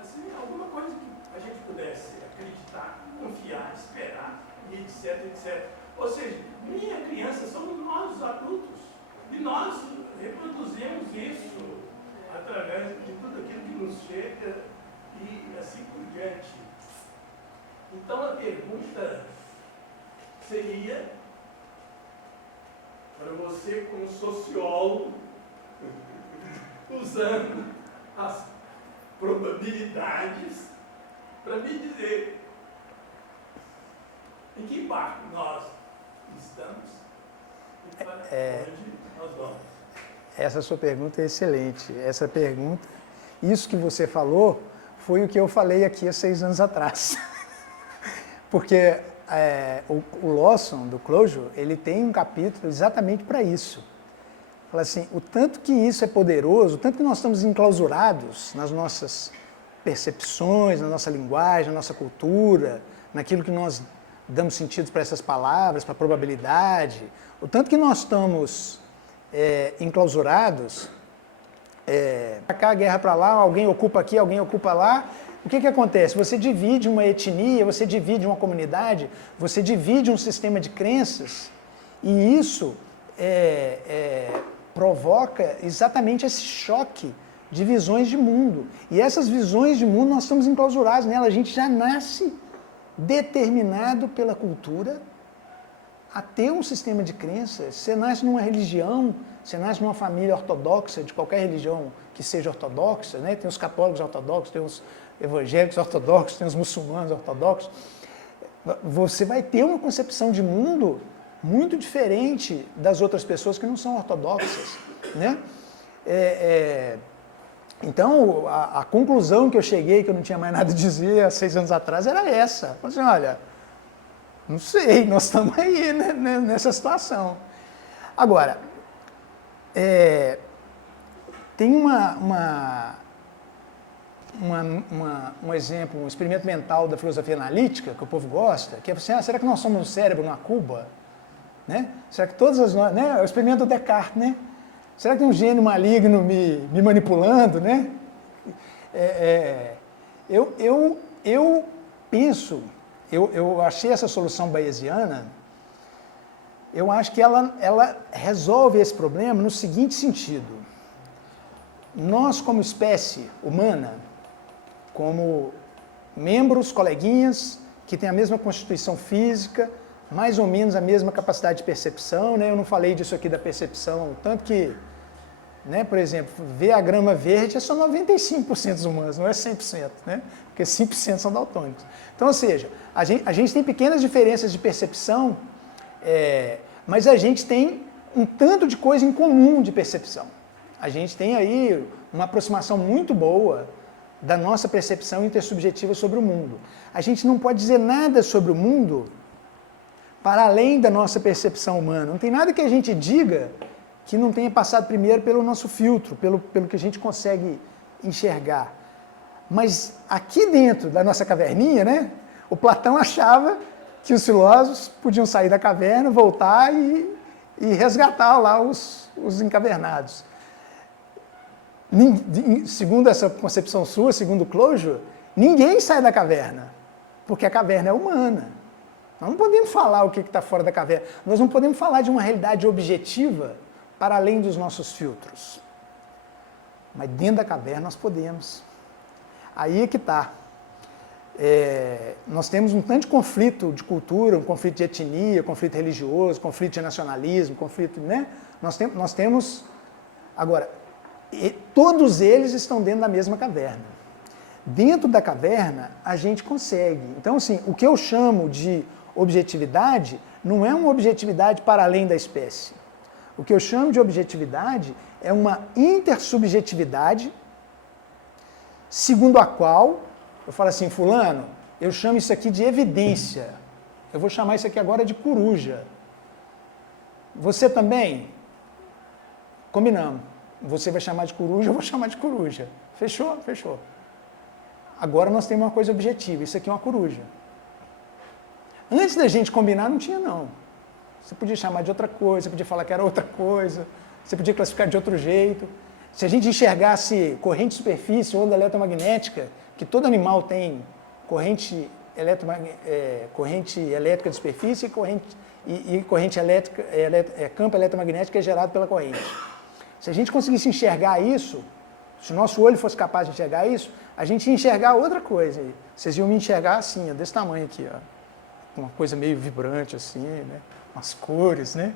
assim, alguma coisa que a gente pudesse acreditar, confiar, esperar, e etc, etc. Ou seja, minha criança somos nós, os adultos, e nós reproduzimos isso através de tudo aquilo que nos chega e assim por diante. Então a pergunta seria, para você como sociólogo, usando as probabilidades, para me dizer em que barco nós estamos e para onde nós vamos. Essa sua pergunta é excelente. Essa pergunta, isso que você falou, foi o que eu falei aqui há 6 anos atrás. Porque o Lawson, do Closure, ele tem um capítulo exatamente para isso. Fala assim, o tanto que isso é poderoso, o tanto que nós estamos enclausurados nas nossas percepções, na nossa linguagem, na nossa cultura, naquilo que nós damos sentido para essas palavras, para a probabilidade, o tanto que nós estamos enclausurados, para cá, guerra para lá, alguém ocupa aqui, alguém ocupa lá. O que acontece? Você divide uma etnia, você divide uma comunidade, você divide um sistema de crenças, e isso provoca exatamente esse choque de visões de mundo. E essas visões de mundo, nós estamos enclausurados nela. A gente já nasce determinado pela cultura a ter um sistema de crenças. Você nasce numa religião, você nasce numa família ortodoxa, de qualquer religião que seja ortodoxa, né? Tem os católicos ortodoxos, tem os evangélicos ortodoxos, tem os muçulmanos ortodoxos. Você vai ter uma concepção de mundo muito diferente das outras pessoas que não são ortodoxas, né? Então, a conclusão que eu cheguei, que eu não tinha mais nada a dizer há 6 anos atrás, era essa. Eu falei assim, olha, não sei, nós estamos aí, né, nessa situação. Agora, tem um exemplo, um experimento mental da filosofia analítica, que o povo gosta, que é assim, será que nós somos um cérebro numa cuba? Né? Será que todas as... Né? É o experimento do Descartes, né? Será que tem um gênio maligno me manipulando, né? Eu penso, eu achei essa solução bayesiana, eu acho que ela resolve esse problema no seguinte sentido. Nós, como espécie humana, como membros, coleguinhas, que têm a mesma constituição física, mais ou menos a mesma capacidade de percepção, né? Eu não falei disso aqui da percepção, tanto que, né, por exemplo, ver a grama verde é só 95% dos humanos, não é 100%, né? Porque 5% são daltônicos. Então, ou seja, a gente tem pequenas diferenças de percepção, mas a gente tem um tanto de coisa em comum de percepção. A gente tem aí uma aproximação muito boa da nossa percepção intersubjetiva sobre o mundo. A gente não pode dizer nada sobre o mundo para além da nossa percepção humana. Não tem nada que a gente diga que não tenha passado primeiro pelo nosso filtro, pelo que a gente consegue enxergar. Mas aqui dentro da nossa caverninha, né, o Platão achava que os filósofos podiam sair da caverna, voltar e resgatar lá os encavernados. Segundo essa concepção sua, segundo o Closure, ninguém sai da caverna, porque a caverna é humana. Nós não podemos falar o que está fora da caverna. Nós não podemos falar de uma realidade objetiva para além dos nossos filtros. Mas dentro da caverna nós podemos. Aí é que está. Nós temos um tanto de conflito de cultura, um conflito de etnia, conflito religioso, conflito de nacionalismo, conflito, né? Nós temos agora, todos eles estão dentro da mesma caverna. Dentro da caverna, a gente consegue. Então, assim, o que eu chamo de objetividade não é uma objetividade para além da espécie. O que eu chamo de objetividade é uma intersubjetividade segundo a qual eu falo assim, fulano, eu chamo isso aqui de evidência. Eu vou chamar isso aqui agora de coruja. Você também? Combinamos. Você vai chamar de coruja, eu vou chamar de coruja. Fechou? Fechou. Agora nós temos uma coisa objetiva, isso aqui é uma coruja. Antes da gente combinar, não tinha não. Você podia chamar de outra coisa, você podia falar que era outra coisa, você podia classificar de outro jeito. Se a gente enxergasse corrente de superfície, onda eletromagnética, que todo animal tem corrente elétrica de superfície e corrente elétrica, campo eletromagnético é gerado pela corrente. Se a gente conseguisse enxergar isso, se o nosso olho fosse capaz de enxergar isso, a gente ia enxergar outra coisa. Vocês iam me enxergar assim, ó, desse tamanho aqui, ó. Uma coisa meio vibrante assim, né? Umas cores, né?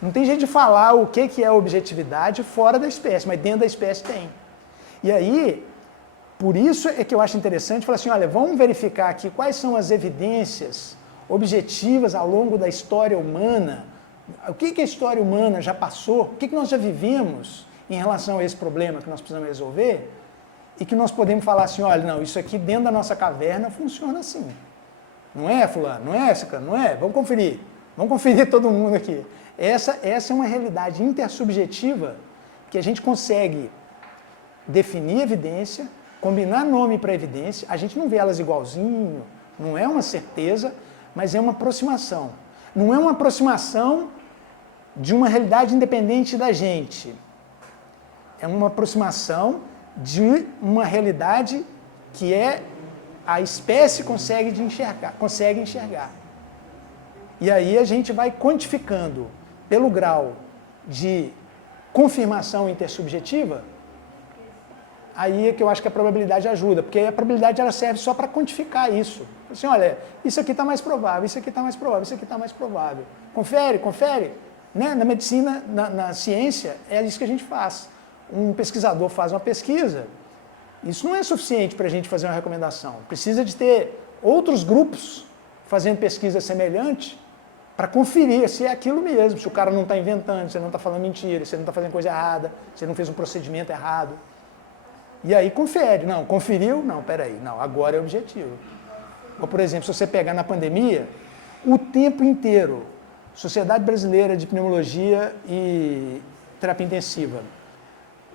Não tem jeito de falar o que é objetividade fora da espécie, mas dentro da espécie tem. E aí, por isso é que eu acho interessante falar assim, olha, vamos verificar aqui quais são as evidências objetivas ao longo da história humana, o que a história humana já passou, o que nós já vivemos em relação a esse problema que nós precisamos resolver, e que nós podemos falar assim, olha, não, isso aqui dentro da nossa caverna funciona assim. Não é, fulano? Não é, ciclano? Não é? Vamos conferir todo mundo aqui. Essa é uma realidade intersubjetiva que a gente consegue definir evidência, combinar nome para evidência, a gente não vê elas igualzinho, não é uma certeza, mas é uma aproximação. Não é uma aproximação de uma realidade independente da gente. É uma aproximação de uma realidade que a espécie consegue enxergar. E aí a gente vai quantificando pelo grau de confirmação intersubjetiva, aí é que eu acho que a probabilidade ajuda, porque a probabilidade ela serve só para quantificar isso. Assim, olha, isso aqui está mais provável, isso aqui está mais provável, isso aqui está mais provável. Confere. Né? Na medicina, na ciência, é isso que a gente faz. Um pesquisador faz uma pesquisa, isso não é suficiente para a gente fazer uma recomendação. Precisa de ter outros grupos fazendo pesquisa semelhante para conferir se é aquilo mesmo, se o cara não está inventando, se ele não está falando mentira, se ele não está fazendo coisa errada, se ele não fez um procedimento errado. E aí confere. Não, conferiu? Não, peraí. Não, agora é objetivo. Ou, por exemplo, se você pegar na pandemia, o tempo inteiro, Sociedade Brasileira de Pneumologia e Terapia Intensiva,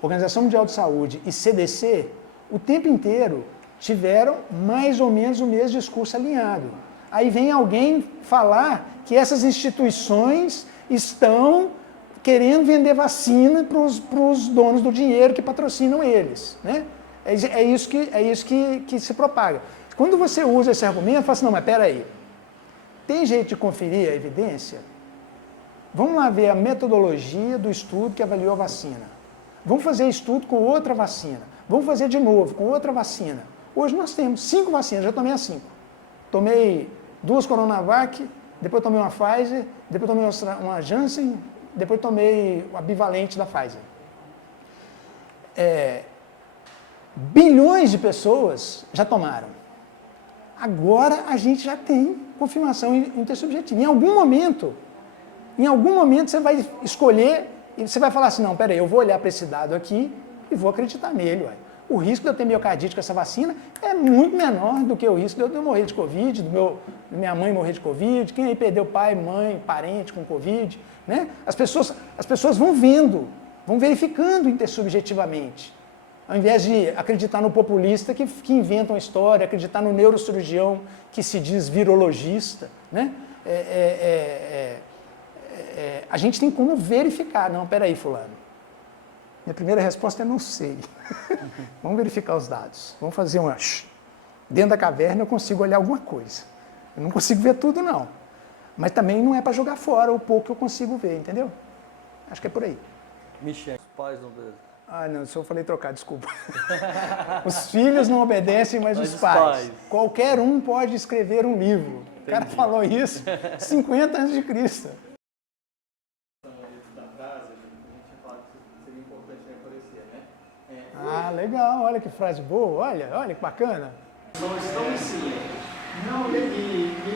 Organização Mundial de Saúde e CDC, o tempo inteiro tiveram mais ou menos o mesmo discurso alinhado. Aí vem alguém falar que essas instituições estão querendo vender vacina para os donos do dinheiro que patrocinam eles. Né? É isso que se propaga. Quando você usa esse argumento, fala assim, não, mas peraí, tem jeito de conferir a evidência? Vamos lá ver a metodologia do estudo que avaliou a vacina. Vamos fazer estudo com outra vacina. Vamos fazer de novo com outra vacina. Hoje nós temos 5 vacinas, já tomei as 5. Tomei 2 Coronavac, depois tomei uma Pfizer, depois tomei uma Janssen, depois tomei a bivalente da Pfizer. Bilhões de pessoas já tomaram. Agora a gente já tem confirmação intersubjetiva. Em algum momento você vai escolher e você vai falar assim, não, peraí, eu vou olhar para esse dado aqui e vou acreditar nele. Ué. O risco de eu ter miocardite com essa vacina é muito menor do que o risco de eu morrer de Covid, minha mãe morrer de Covid, quem aí perdeu pai, mãe, parente com Covid. Né? As pessoas vão vendo, vão verificando intersubjetivamente. Ao invés de acreditar no populista que inventa uma história, acreditar no neurocirurgião que se diz virologista. Né? A gente tem como verificar. Não, peraí, fulano. Minha primeira resposta é não sei. Vamos verificar os dados. Vamos fazer uma... Dentro da caverna eu consigo olhar alguma coisa. Eu não consigo ver tudo, não. Mas também não é para jogar fora o pouco que eu consigo ver, entendeu? Acho que é por aí. Michel, os pais não obedecem. Ah, não, só falei trocar, desculpa. Os filhos não obedecem, mas Mas os os pais. pais. Qualquer um pode escrever um livro. O cara Entendi. falou isso 50 antes de Cristo. Da frase, a gente tinha falado que seria importante reconhecer, né? Ah, legal, olha que frase boa, olha que bacana. Não estão em si. Não, e